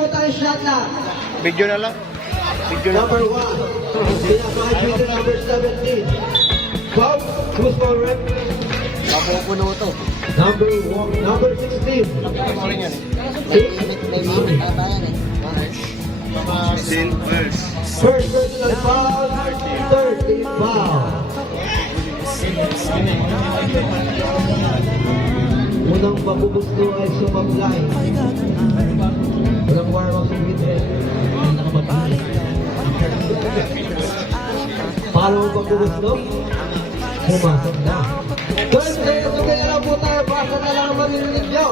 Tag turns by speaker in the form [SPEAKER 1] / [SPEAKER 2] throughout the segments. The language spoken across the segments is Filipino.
[SPEAKER 1] po tayo shot na.
[SPEAKER 2] Video na lang. Video na.
[SPEAKER 1] Number one. Pinapakay number 17. Bob, who's for rep?
[SPEAKER 3] Mapupuno to.
[SPEAKER 1] Number one, number 16. Six.
[SPEAKER 2] Silvers.
[SPEAKER 1] First personal foul, 30 foul. Unang pabubusto ay sumablay. Walang warm-up sa witness. Pangalawang pabubusto, pumasok na. Third day, sumaya lang po tayo. Basta na lang ang maririnig nyo.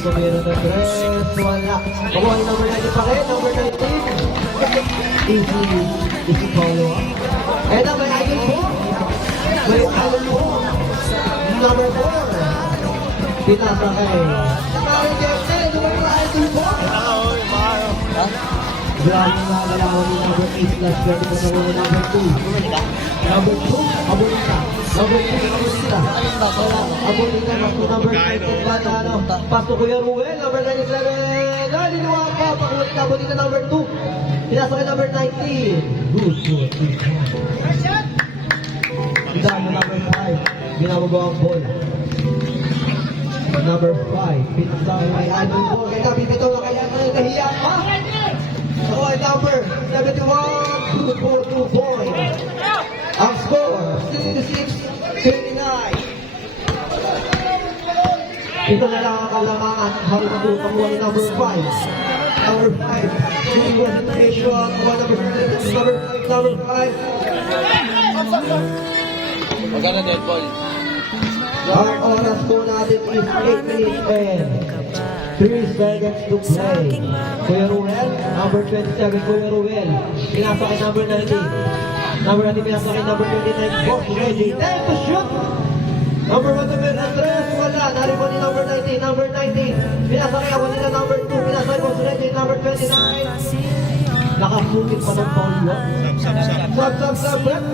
[SPEAKER 1] Ito meron ng dress, wala. Kukuha yung number 19 pa rin, number 19. Easy, easy follow up. Eh, number 19 po. May talo po. Number 4. Pinasa kay. Number 19, number 19 po.
[SPEAKER 3] Ha?
[SPEAKER 1] Grabe na galawan ni number 8 slash 20 po sa mga number 2.
[SPEAKER 3] Bumili ka?
[SPEAKER 1] Number 2, Abonita. Number 3, Abonita.
[SPEAKER 3] Alin ba?
[SPEAKER 1] Wala. Abonita, mas po number 19 ba na ano? Pasok Kuya Ruel, number 97. Ay, liniwag pa. Pakulit ka, Abonita number 2. Pinasa kay number 19. Good, good, good. Dami number 5. Ginagawa ang bola. Number 5. Pinasa kay Idol Ball. Kaya kapipito na kaya nahiya pa. Ako ay number 71, Ito na lang ang kalamangan. Po panguha ni number 5. Number 5. Doing presentation. Kuha number 5. Number 5. Number 5.
[SPEAKER 3] Magkano dead ball?
[SPEAKER 1] Ang oras po natin is 8 minutes and 3 seconds to play. Kuya Ruel, number 27, Kuya Ruel. Pinasa kay number 19. Number 19, pinasa kay number 29, Boss Reggie. Time to shoot! Number 1 to Andres, wala. Narito ni number 19. Number 19, pinasa kay ako nila number 2. Pinasa kay Boss Reggie, number 29. Nakasukit pa ng yun. Sub, sub, sub, rep.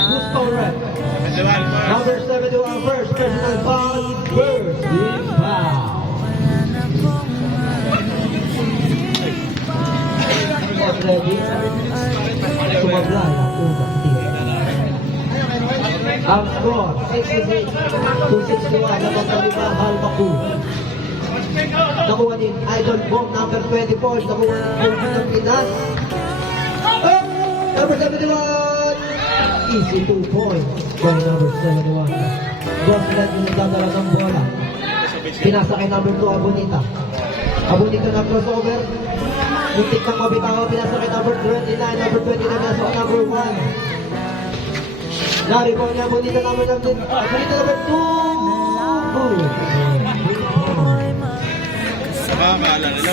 [SPEAKER 1] Who's foul rep? Number 71 first, personal foul, first, team foul. Ready? Sumablay ang unang team. Ang score, 88 to 61, naman sa lima. Nakuha din Idol Bomb number 24, nakuha ng Kirby ng Pinas. Number 71. Easy two points. By number 71. Goslet yung nagdadala ng bola. Pinasa kay number 2, Abonita. Abonita na crossover. Muntik ng mabitaw, pinasa kay number 29. Number 29, pinasa kay number 1. Nari po niya, Abonita number 2. Abonita number 2.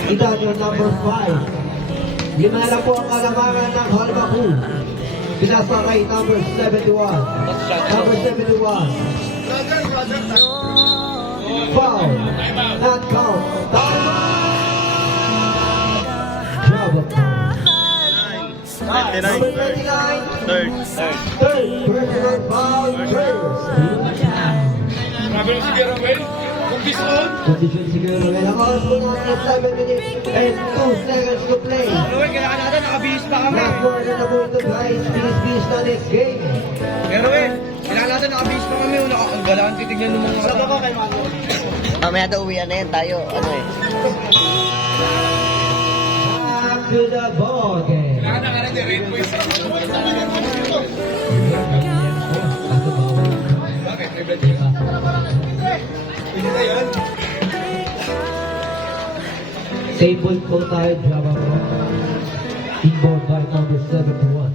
[SPEAKER 1] Idadio number 5. Lima na lang po ang kalamangan ng Halbaku. Pinasa kay number 71. Number 71. Foul. Not count. Time out. Trouble. Number 29.
[SPEAKER 2] Third.
[SPEAKER 1] Third. Personal foul. First. Condition siguro. Well, ang oras po natin 7 minutes and 2 seconds to play.
[SPEAKER 4] Uy, kailangan natin, nakabihis pa kami.
[SPEAKER 1] Word na po ito guys. Please, please na this game.
[SPEAKER 4] Pero eh, kailangan natin, nakabihis pa kami. Wala ang galaan titignan ng mga kay Mano?
[SPEAKER 3] Mamaya daw uwian na yan tayo. Ano eh.
[SPEAKER 1] Back to the ball game. Table po tayo, Java po. Inboard by number 71.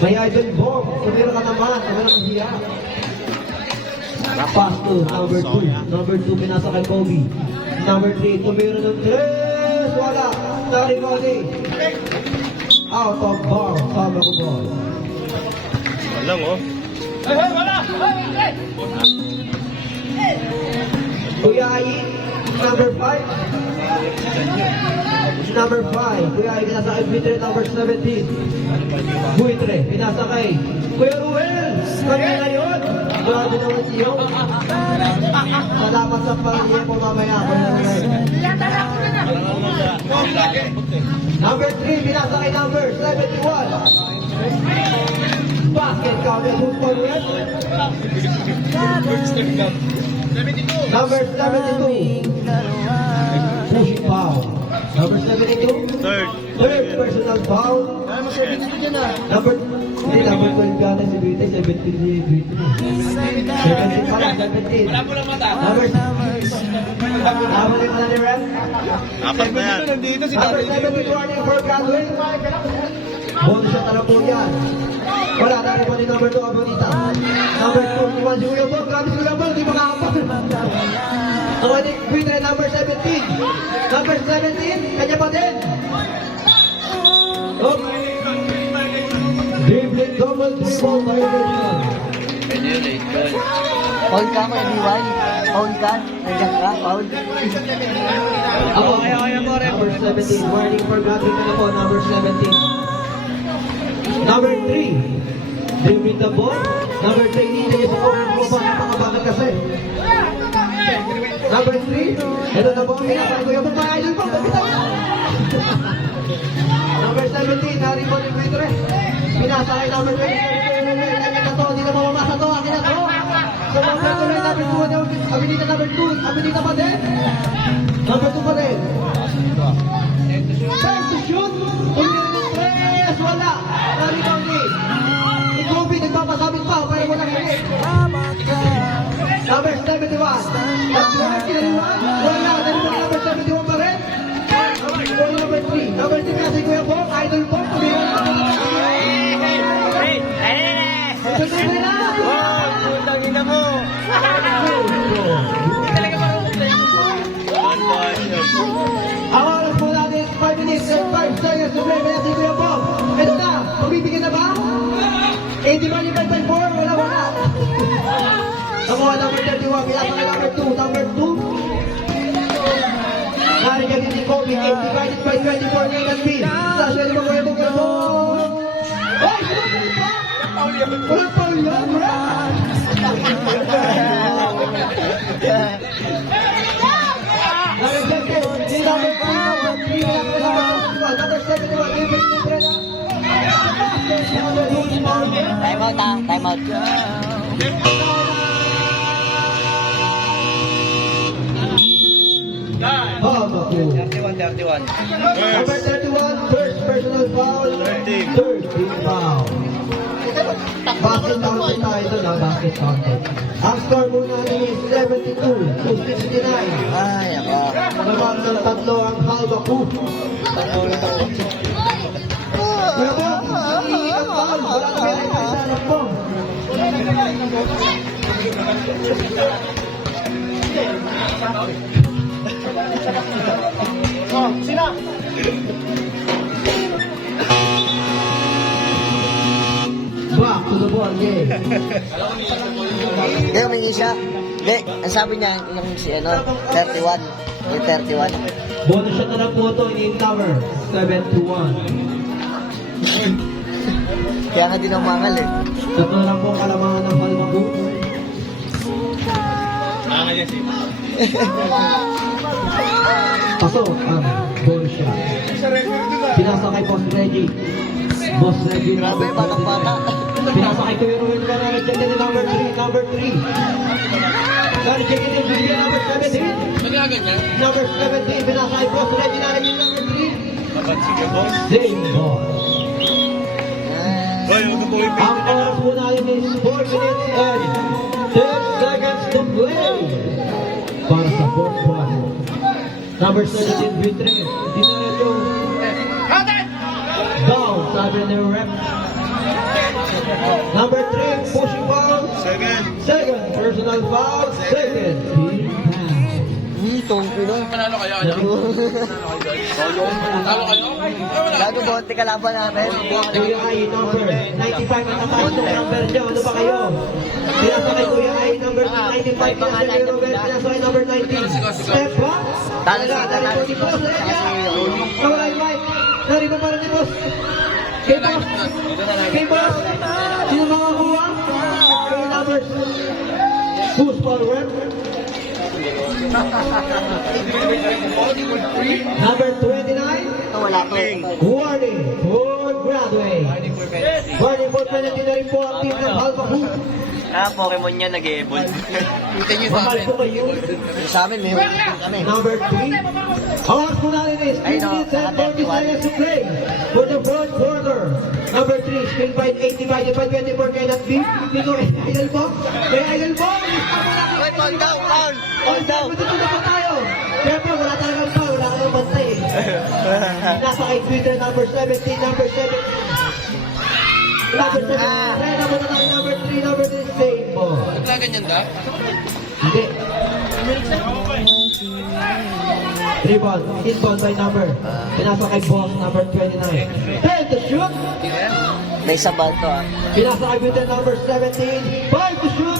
[SPEAKER 1] May idol bomb. Tumira ka naman. Ano nang hiya? Pass to number 2. Number 2, pinasa kay Kobe. Number 3, tumira ng 3. Wala. Naribali. Out of bounds. Sama ko ball.
[SPEAKER 2] Walang oh.
[SPEAKER 1] Kuya Ayi, number 5. Number 5. Kuya Ayi, pinasa kay Buitre, number 17. Buitre, pinasa kay Kuya Ruel. Kanya na yun. Grabe naman iyo. Salamat sa pangyayin mo mamaya. Kuya Ruel. Number 3, pinasa kay number 71. Basket count and hoop for Ruel. Number 72. Pushing foul. Number 72.
[SPEAKER 2] Third.
[SPEAKER 1] Third personal foul. Number hindi, number 12 gata si Vite, 17 si Vite. 17 pala, 17.
[SPEAKER 4] Wala po lang mata.
[SPEAKER 1] Number Tama rin pala ni Ren.
[SPEAKER 2] Apat na yan.
[SPEAKER 4] Nandito si
[SPEAKER 1] Number
[SPEAKER 4] Daddy.
[SPEAKER 1] 17 running for Godwin. Bonus shot na lang po yan. Wala, dahil po ni number 2, Abonita. Number 2, si Juan si Kuya Bob. Grabe si Kuya Bob, di makakapag. Ang ating winner, number 17. Number 17, kanya pa din. Dribbling double dribble by Reginald.
[SPEAKER 3] Paul ka mo, everyone. Paul ka. Nandiyan ka, Paul.
[SPEAKER 1] Ako,
[SPEAKER 4] Kaya, kaya mo, Rep.
[SPEAKER 1] number 17. Warning for Godwin ka na po, number 17. Number 3. Dribbling the ball. Number 3, hindi niya sa cover mo ba? Napakabakit kasi. Number 3. Ito na po, pinasa ko yung idol po. Number 17, Harry Bon Buitre. Pinasa kay number 20. Kanya na to, hindi na mamamasa number 2 rin, number 2. Abilita number 2. Abilita pa din. Number 2 pa rin. Time to bro. Narinig din si number 3. Number 3. Number 71. David Librena.
[SPEAKER 3] Time out ah. Time out.
[SPEAKER 4] 31, 31.
[SPEAKER 1] Number 31, first personal foul. foul. 13 foul. Ang score muna ni 72 to 69.
[SPEAKER 3] Ay, ako.
[SPEAKER 1] Naman ng tatlo ang foul. Wala na kaya kayo sa anak po. Back to the ball game.
[SPEAKER 3] Kaya may isa. Hindi, ang sabi niya, yung si ano, 31. Yung 31.
[SPEAKER 1] Bonus shot na lang po ito in cover. 7 to 1.
[SPEAKER 3] Kaya nga din ang mangal eh.
[SPEAKER 1] Tatlo na lang po ang kalamangan ng Halba Cook.
[SPEAKER 2] Nangan niya si...
[SPEAKER 1] Pasok ang bonus shot. Pinasa kay Boss Reggie. Boss Reggie.
[SPEAKER 3] Grabe, batang bata.
[SPEAKER 1] Pinasa kay Kuya Ruel Canela. Check din number 3. Number 3. Sorry, check yung video number 17. Number 17. Pinasa kay Boss Reggie. Narin yung number 3.
[SPEAKER 2] Dapat sige, boss.
[SPEAKER 1] Same ball.
[SPEAKER 2] Ka.
[SPEAKER 1] Ang oras po natin is 4 minutes and Number 17, Vitre. Yung down, sabi ni rep. Number 3, pushing foul.
[SPEAKER 2] Second.
[SPEAKER 1] Second, personal foul. Second.
[SPEAKER 3] Tongko na.
[SPEAKER 4] Panalo kayo? Talo kayo?
[SPEAKER 3] Gago bote kalaban natin.
[SPEAKER 1] Kuya Ay, number 95 ang nataas ng number nyo. Ano ba kayo? Pinasa kay Kuya Ay, number 95. Pinasa kay Robert, pinasa kay number 90. Step back.
[SPEAKER 3] Talo
[SPEAKER 1] Wala
[SPEAKER 3] talo sila.
[SPEAKER 1] Redia. Nawala yung mic. Nariba pa rin ni Boss. Kay Boss. Kay Boss. Sino makakuha? Kay number Who's forward? Number 29.
[SPEAKER 3] Ito wala to.
[SPEAKER 1] Warning for graduate. Warning for penalty na rin po ang team ng Alpha Hoop.
[SPEAKER 3] Ah, Pokemon niya nag-evolve.
[SPEAKER 4] Hintayin niyo sa
[SPEAKER 1] Mahal
[SPEAKER 4] amin.
[SPEAKER 3] Sa amin, may din kami.
[SPEAKER 1] Number 3. Ang oras po natin is 2
[SPEAKER 3] Ay, no,
[SPEAKER 1] minutes and 40
[SPEAKER 3] naka-31.
[SPEAKER 1] seconds to play for the fourth quarter. Number 3, screen by 80 divided by 24 kay Nat B. Dito Idol po. Kay Idol po.
[SPEAKER 3] Wait, fall down, Fall down!
[SPEAKER 1] Dito na tayo. Siyempre, wala talagang pa. Wala kang bantay. eh. Nasa kay Twitter number 17, number 7. Number 7.
[SPEAKER 3] Ah.
[SPEAKER 1] Kaya naman na tayo number 3, number 3, same po.
[SPEAKER 4] Wala ganyan ka?
[SPEAKER 1] Hindi. Rebound, inbound by number. Pinasa kay boss, number 29. Ten to shoot.
[SPEAKER 3] May sabal to ah.
[SPEAKER 1] Pinasa kay number 17. Five to shoot.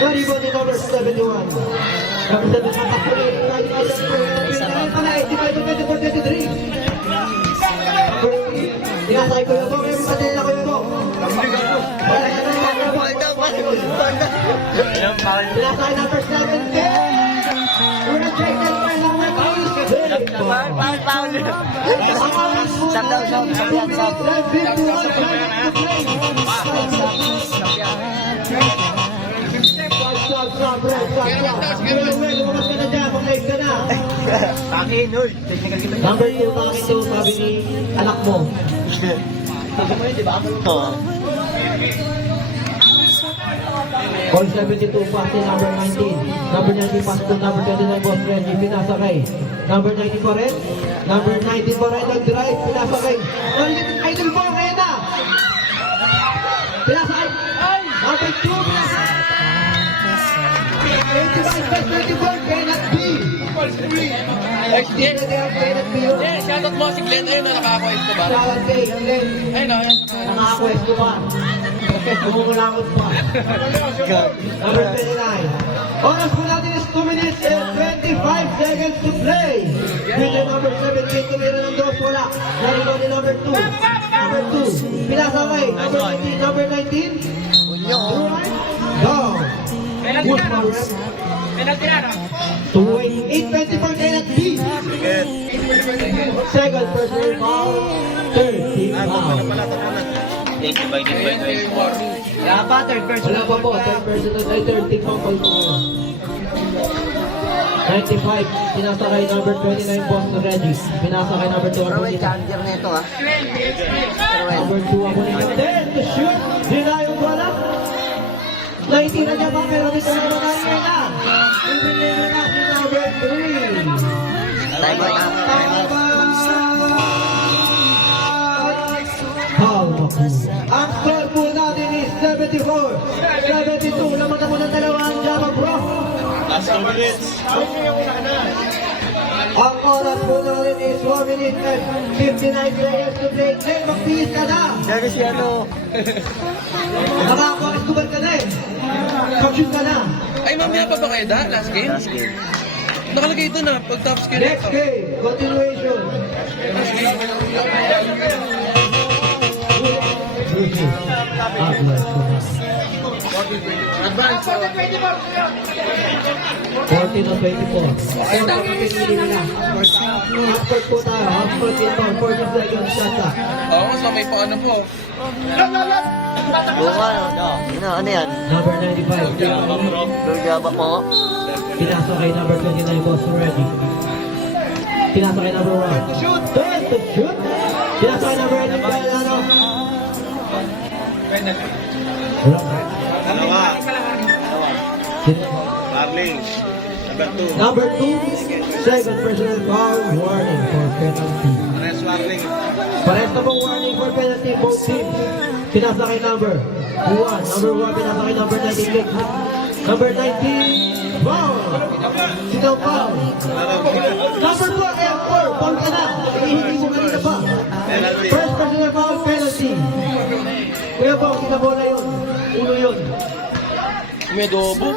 [SPEAKER 1] Na-rebound ni number 71. Number 7, nakasuli. Right side of the pala, 85 to 24, 23. Pinasa kay Kuya Bo, may patay na Kuya Bo. Wala ka na
[SPEAKER 3] down.
[SPEAKER 1] Pinasa kay number 17. Rejected by number 3.
[SPEAKER 3] Foul, foul, foul. Sab daw, sab, sab yan, Takin, uy.
[SPEAKER 1] Number 2, bakit to? Sabi ni anak mo.
[SPEAKER 3] Sabi mo yun, di ba? Ito.
[SPEAKER 1] All 72 pass to number 19. Number 19 pass to number 29 boss Reggie. Pinasa kay. Number 19 pa rin. Number 19 pa rin nag-drive. Pinasa kay. Nandito, idol mo, kaya na. Pinasa kay. Number 2, pinasa. 85 pass 24, kaya not B.
[SPEAKER 4] Yes. Eh, shoutout mo si Glenn. Ayun na, nakaka-coin ko ba?
[SPEAKER 1] Shoutout kay Glenn.
[SPEAKER 4] Ayun na, ayun.
[SPEAKER 1] Nakakwesto pa. Umulangot pa. Number 29. Oras po natin is 2 minutes and 25 seconds to play. With the number 17, tumira ng dos, wala. Narinig ni number 2. Number 2. Pinasa kay number 19. Number 19.
[SPEAKER 3] Ulyo.
[SPEAKER 1] Alright. Down. Push my eight, 824 kay B. Second personal foul. Third team foul.
[SPEAKER 3] Third person.
[SPEAKER 1] Wala pa po, po. 95, pinasakay number 29, Boston Reggie. Pinasakay number 2,
[SPEAKER 3] Pero may
[SPEAKER 1] Apunita.
[SPEAKER 3] charger na ito ah. Pero well,
[SPEAKER 1] Number 2, Apunita. Then, to shoot, Dinayo wala. Naitira niya pa, pero na naman na.
[SPEAKER 2] 2 minutes.
[SPEAKER 1] Ang oras po namin is 1 minute and 59 players to play. Jen, magpihit ka na!
[SPEAKER 3] Dari si ano?
[SPEAKER 1] Kabako, iskuban ka na eh! Caption ka na!
[SPEAKER 4] Ay, mamaya pa ba kayo da? Last game?
[SPEAKER 3] Last game.
[SPEAKER 4] Nakalagay ito na, pag top skill.
[SPEAKER 1] Next game, continuation. Last game. Last game.
[SPEAKER 4] Advance.
[SPEAKER 1] 14 o 24. Kaya na pinili nila. Half-court po tayo. Half-court ito. 40 seconds shot clock.
[SPEAKER 4] Oo, so may paano po.
[SPEAKER 3] Bunga, ano, ano, ano yan?
[SPEAKER 1] Number 95.
[SPEAKER 3] Blue Java mo?
[SPEAKER 1] Pinasa kay number 29, Boston Reggie. Pinasa kay number 1. To shoot! To shoot! Pinasa kay number 11, Kyle ano? Wala.
[SPEAKER 2] Darling. Number two.
[SPEAKER 1] Number 2, second personal foul warning for penalty.
[SPEAKER 2] Pares Darling.
[SPEAKER 1] Parehas na pong warning for penalty both teams. Pinasa number 1. Number 1, pinasa number 19. Number 19, foul! Sino foul? Number 4, F4, foul ka na. Hindi mo kanina pa. First personal foul, penalty. Kuya Bong, kita bola yun. Uno yun.
[SPEAKER 4] May dobo.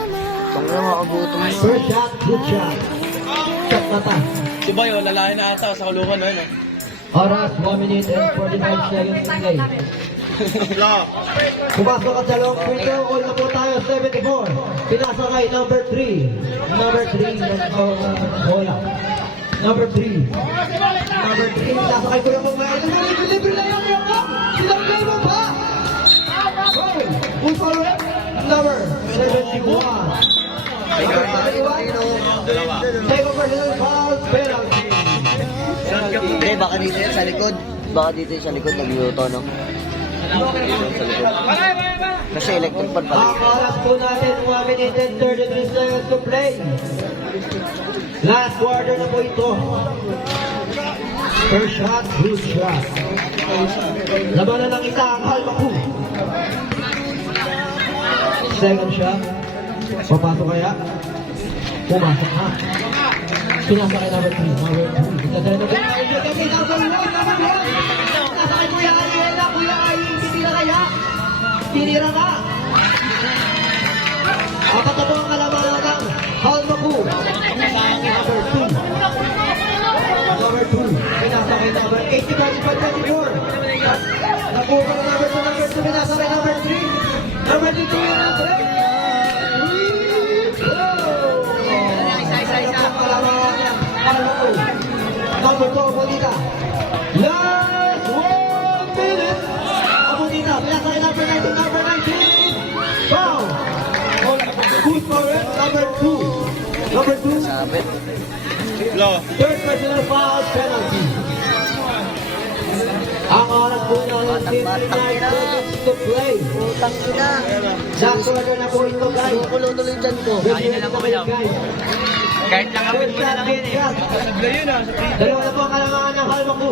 [SPEAKER 3] Kung na makabuto mo.
[SPEAKER 1] First shot, good shot. Shot na ta.
[SPEAKER 4] Si Bayo, lalahin na ata sa kulungan na yun.
[SPEAKER 1] Oras, 1 minute and 45 seconds to play.
[SPEAKER 2] Tatlo.
[SPEAKER 1] Pumasok at dalawang free throw. All na po tayo, 74. Pinasa kay number 3. Number 3, nag-oh, bola. Number 3. Number 3, pinasa kay Kuya Mayan. Libre, libre na yun, 71. Number 31.
[SPEAKER 2] Dalawa.
[SPEAKER 1] Second personal foul, penalty.
[SPEAKER 3] Hindi, baka dito yan sa likod. Baka dito yung sa likod, nagluto, no? Sa likod. Kasi electric pan pala.
[SPEAKER 1] Oras po natin, 1 minute and 33 seconds to play. Last quarter na po ito. First shot, good shot. Labanan ng isa ang Halmaku. Second shot. Papasok kaya? Pumasok ha. Pinasa kay number 3. Number 2. Nagdala na ba? Okay, number 1. Number 1. Nasa kay Kuya Ariela. Kuya Ari. Tinira kaya? Tinira ka. Apat na po ang kalabanan ng Halmaku. Number 2. Number 2. Pinasa kay number 85 by 24. Nakuha Number 2,
[SPEAKER 3] Sabit.
[SPEAKER 2] Tatlo.
[SPEAKER 1] third personal foul penalty. Ang oras po natin, 59 seconds to play.
[SPEAKER 3] Putang ina.
[SPEAKER 1] Last quarter na po ito, guys.
[SPEAKER 3] Kumukulo tuloy dyan ko.
[SPEAKER 1] Ready na po kayo, guys.
[SPEAKER 4] Kahit lang
[SPEAKER 1] good shot.
[SPEAKER 4] Sabla yun free.
[SPEAKER 1] Dalawa na po ang kalamangan ng Halmaku.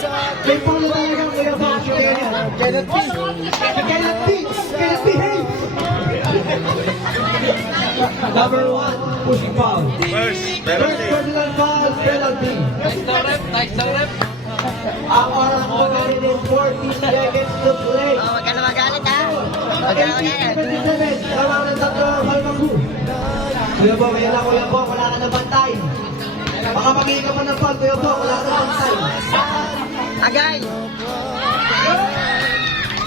[SPEAKER 1] May paulo talaga, kuya po. Cannot be. Cannot be. Cannot behave. Number 1, pushing foul.
[SPEAKER 2] First.
[SPEAKER 1] First
[SPEAKER 2] Penalty.
[SPEAKER 1] personal foul, penalty.
[SPEAKER 4] Nice daw rep, nice daw rep.
[SPEAKER 1] Ang oras po natin is 40 seconds to play.
[SPEAKER 3] Oh, wag ka na magalit, ha? Wag ka na magalit.
[SPEAKER 1] 27, tama ng tatlo, Halmaku. Kuya po, kaya na kuya po, wala ka na bantay. Baka magiging ka pa ng foul, Kuya Bo. Wala ka pang time.
[SPEAKER 3] Agay!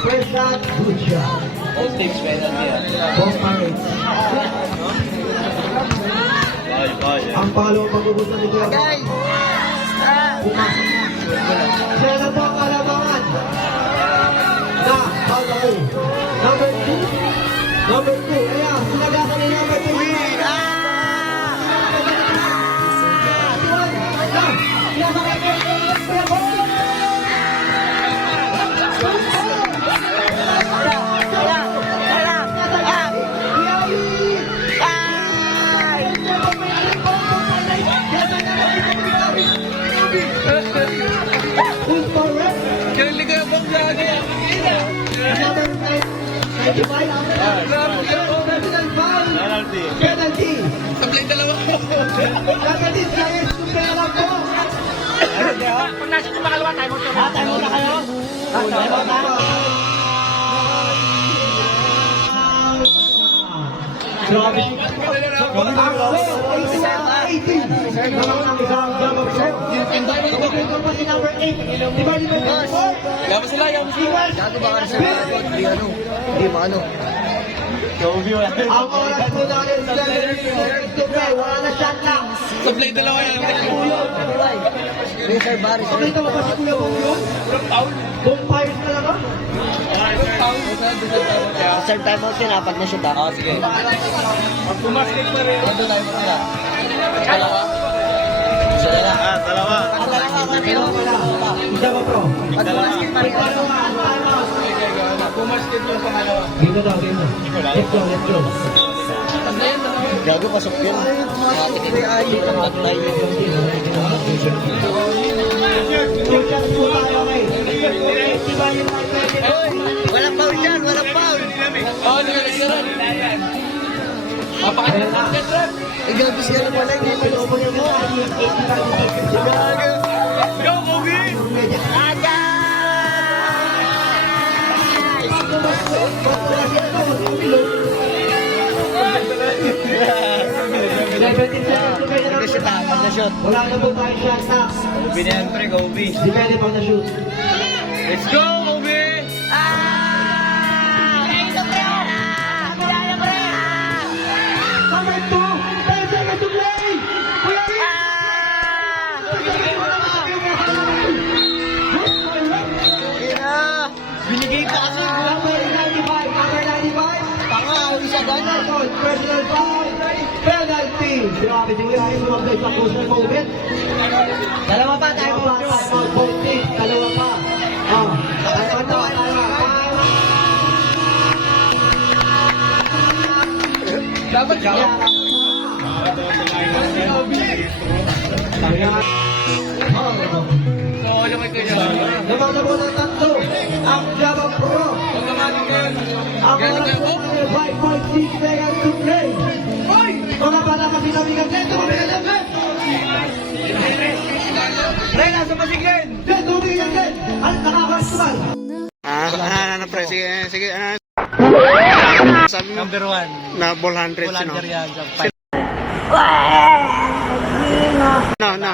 [SPEAKER 1] First shot, good shot.
[SPEAKER 4] All stakes penalty ah.
[SPEAKER 1] Both
[SPEAKER 2] ay.
[SPEAKER 1] Ang pangalawang magugustuhan ni Bo.
[SPEAKER 3] Agay! Ah!
[SPEAKER 1] Pumasok. Siya na po ang kalabangan. Na, ako. Number two. Number two. Kaya, sinagasan ni number two.
[SPEAKER 2] Penalty.
[SPEAKER 1] Penalty.
[SPEAKER 4] Sablay dalawa.
[SPEAKER 1] Kapatid, kaya supera po.
[SPEAKER 5] Pag nasa ito makalawa, tayo mo.
[SPEAKER 1] Ah, tayo muna kayo. Ah, tayo muna. Grabe. Ang sa 18. Naman ang isang jump pa si number 8. Di ba, di ba, 4?
[SPEAKER 4] Yaman sila, yaman sila.
[SPEAKER 3] Gago ba ka na sa Hindi ano. Hindi maano.
[SPEAKER 1] Ang oras po natin sa to play. Wala na shot clock.
[SPEAKER 4] Sablay dalawa yan.
[SPEAKER 3] Racer Baris.
[SPEAKER 1] Pakita mo ba si Kuya Bong yun? Bong Pirates talaga?
[SPEAKER 3] Third time out yun pag na-shoot ah.
[SPEAKER 4] Ah, sige. Pumasok pa rin.
[SPEAKER 3] Nandun tayo mo sila. Dalawa. Na lang.
[SPEAKER 2] Ah, dalawa.
[SPEAKER 1] Pero wala. Isa nga? Ano nga?
[SPEAKER 4] Pumasok yung pangalawa.
[SPEAKER 1] Dito daw, dito. Let's go, let's go.
[SPEAKER 3] Gago, pasok yun. Walang foul yan, walang foul.
[SPEAKER 4] Oh, nagkakasaran.
[SPEAKER 3] Eh, gago siya na pala. Hindi ko
[SPEAKER 1] Opo yung mga 85
[SPEAKER 3] Gago.
[SPEAKER 4] Go, Kobe!
[SPEAKER 1] Seventeen seconds to play na
[SPEAKER 3] Pag na-shoot ah, pag na-shoot.
[SPEAKER 1] Wala na po tayong shot clock.
[SPEAKER 4] Kobe na yan, pre, Kobe.
[SPEAKER 1] Depende pag na-shoot.
[SPEAKER 4] Let's go,
[SPEAKER 1] Moment.
[SPEAKER 3] Dalawa pa tayo
[SPEAKER 1] Dalawa out, voting. Dalawa pa. Time out, time out.
[SPEAKER 4] Dapat
[SPEAKER 1] Kaya,
[SPEAKER 4] siya.
[SPEAKER 1] kaya, oh.
[SPEAKER 4] Oo, yung kay Kuya.
[SPEAKER 1] Namana mo ng tatlo, ang Java Pro. Ang
[SPEAKER 4] kayo.
[SPEAKER 1] po natin, 5.6 seconds to play.
[SPEAKER 4] Hoy!
[SPEAKER 1] Mga bata kasi nabigan, dito mabigan yan,
[SPEAKER 4] Nasa pasiglen!
[SPEAKER 1] Glenn, tumigan yan, Glenn! Ano, nakakastumal?
[SPEAKER 6] Ah, ano, pre, sige, sige, ano, sabi mo,
[SPEAKER 4] Number one.
[SPEAKER 6] na ball 100, sino?
[SPEAKER 4] Wolander yan.
[SPEAKER 6] No, no.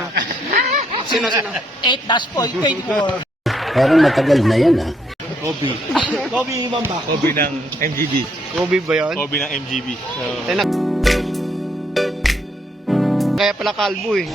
[SPEAKER 6] Sino, sino?
[SPEAKER 5] 8-point-84.
[SPEAKER 7] Parang matagal na yan ah.
[SPEAKER 2] Kobe. Kobe naman ba? Kobe ng MGB.
[SPEAKER 6] Kobe ba yun?
[SPEAKER 2] Kobe ng MGB. So,
[SPEAKER 6] Kaya pala kalbo eh.